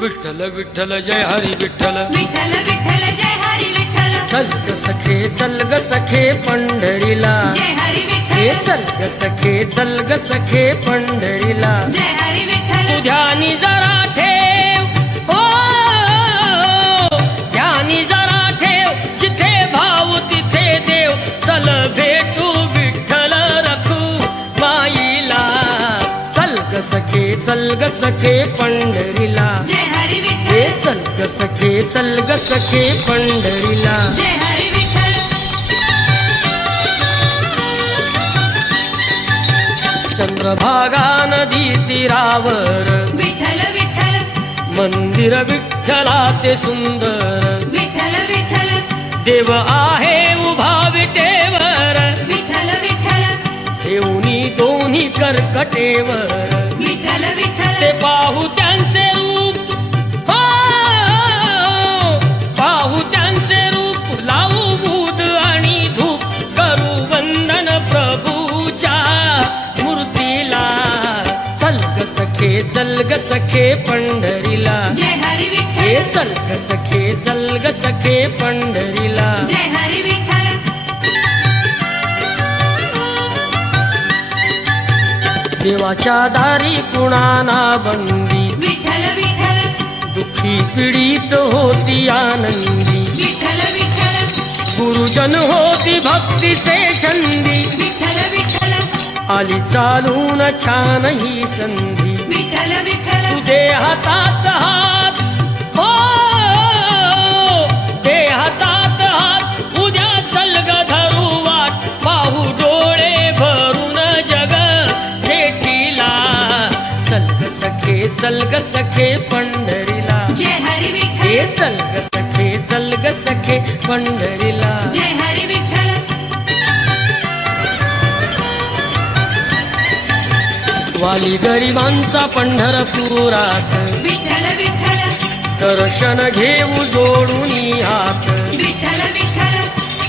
विठ्ठल विठ्ठल जय हरी विठ्ठल विठ्ठल विठ्ठल जय हरी विठ्ठल चल ग सखे पंढरीला जय हरी विठ्ठल हे चल ग सखे पंढरीला जय हरी विठ्ठल तू ध्यानी जरा ठेव हो ध्यानी जरा ठेव जिथे भाव तिथे देव चल भेटू विठ्ठल रखू माईला चल ग सखे पंढरीला जय हरी हे विठ्ठल चल ग सखे पंढरीला जय हरी विठ्ठल चंद्रभागा नदी तीरावर विठ्ठल विठ्ठल मंदिर विठ्ठलाचे सुंदर विठ्ठल विठ्ठल देव आहे उभा विटेवर विठ्ठल विठ्ठल ठेवणी दोन्ही कर्कटेवर विठ्ठल विठ्ठल ते पाहू त्यांचे रूप हो पाहू त्यांचे रूप लावू बूद आणि धूप करू वंदन प्रभूच्या मूर्तीला चल ग सखे पंढरीला जय हरी हे विठ्ठल चल ग सखे पंढरीला जय हरी विठ्ठल देवाच्या दारी कुणाना बंदी विठ्ठल विठ्ठल दुःखी पीडित होती आनंदी विठ्ठल विठ्ठल गुरुजन होती भक्तीचे छंदी विठ्ठल विठ्ठल आली चालून छान ही संधी विठ्ठल विठ्ठल तू दे हातात हात हो दे हातात हात उद्या चल ग धरू वाट पाहू डोळे भरून जग जेठीला चल ग सखे पंढरीला जय हरी हे विठ्ठल चल ग सखे पंढरीला जय हरी विठ्ठल वाली गरिबांचा पंढरपुरात विठ्ठल विठ्ठल दर्शन घेऊ जोडून हात विठ्ठल विठ्ठल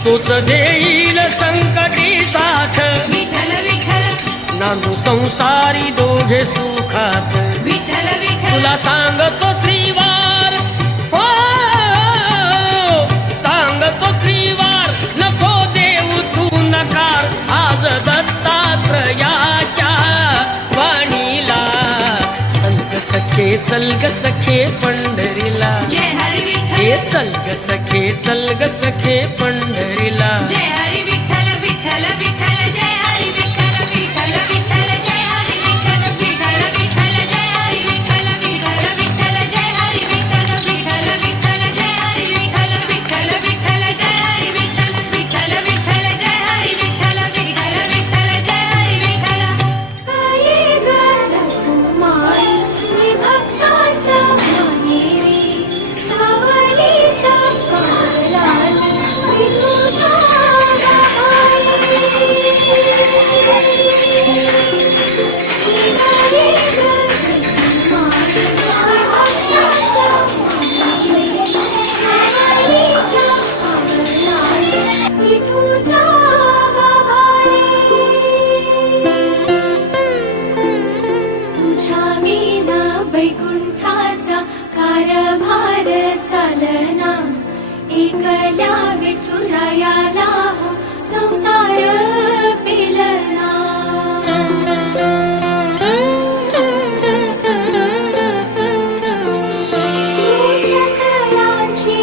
तोच देईल संकटी साथ विठ्ठल विठ्ठल नांदू संसारी दोघे सुखात विठ्ठल विठ्ठल तुला सांगतो त्रिवार हो सांगतो त्रिवार नको देऊ तू नकार आज दत्तात्रयाच्या वाणीला चल ग सखे पंढरीला जय हरी हे विठ्ठल चल ग सखे पंढरीला जय हरी विठ्ठल विठ्ठल विठ्ठल जय हरी विठ्ठल विठ्ठल विठ्ठल जय हरी विठ्ठल विठ्ठल विठ्ठल जय हरी विठ्ठल विठ्ठल विठ्ठल जय हरी विठ्ठल विठ्ठल विठ्ठल जय हरी विठ्ठल विठ्ठल विठ्ठल जय हरी विठ्ठल विठ्ठल विठ्ठल जय हरी विठ्ठल विठ्ठल विठ्ठल जय हरी विठ्ठल काय ग माई भक्ताच्या माहेरी सावलीच्या पावलात तुझ्या तुझ्या विना वैकुंठाचा कारभार चालना एकल्या विठुरायाला हो संसार पेलना सकलांची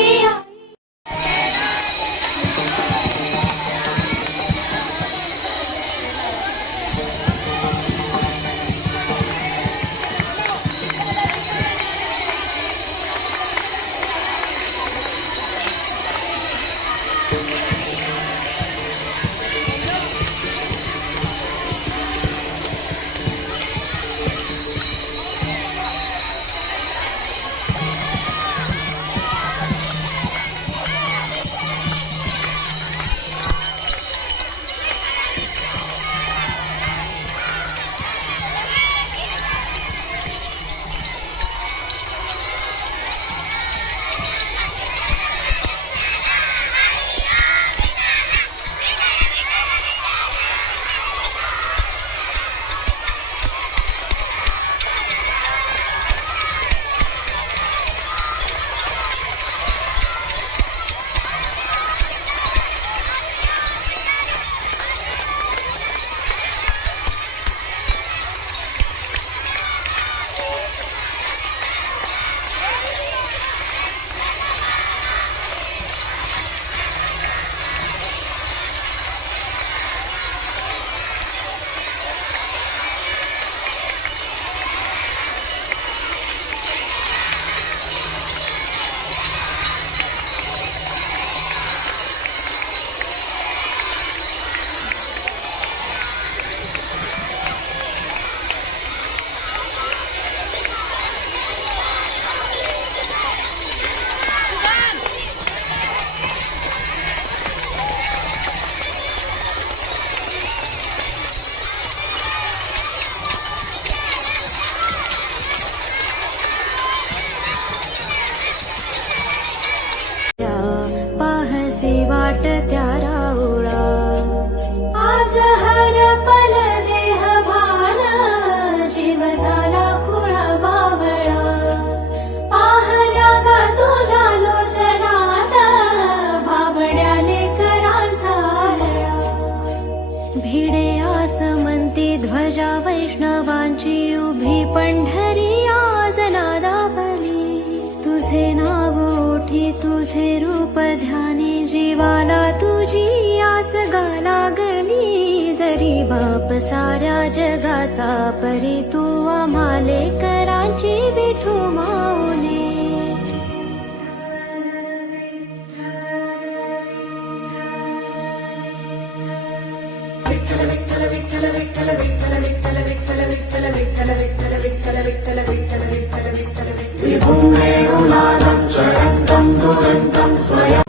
तुझे रूप ध्याने जीवाला तुझी आस गा लागली जरी बाप साऱ्या जगाचा परी तू आम्हाले करांची विठू माऊली विठ्ठल विठ्ठल विठ्ठल विठ्ठल विठ्ठल विठ्ठल विठ्ठल विठ्ठल विठ्ठल विठ्ठल विठ्ठल विठ्ठल विठ्ठल विठ्ठल विठ्ठल विभुं वेणुनादं चरन्तं दुरन्तं स्वयं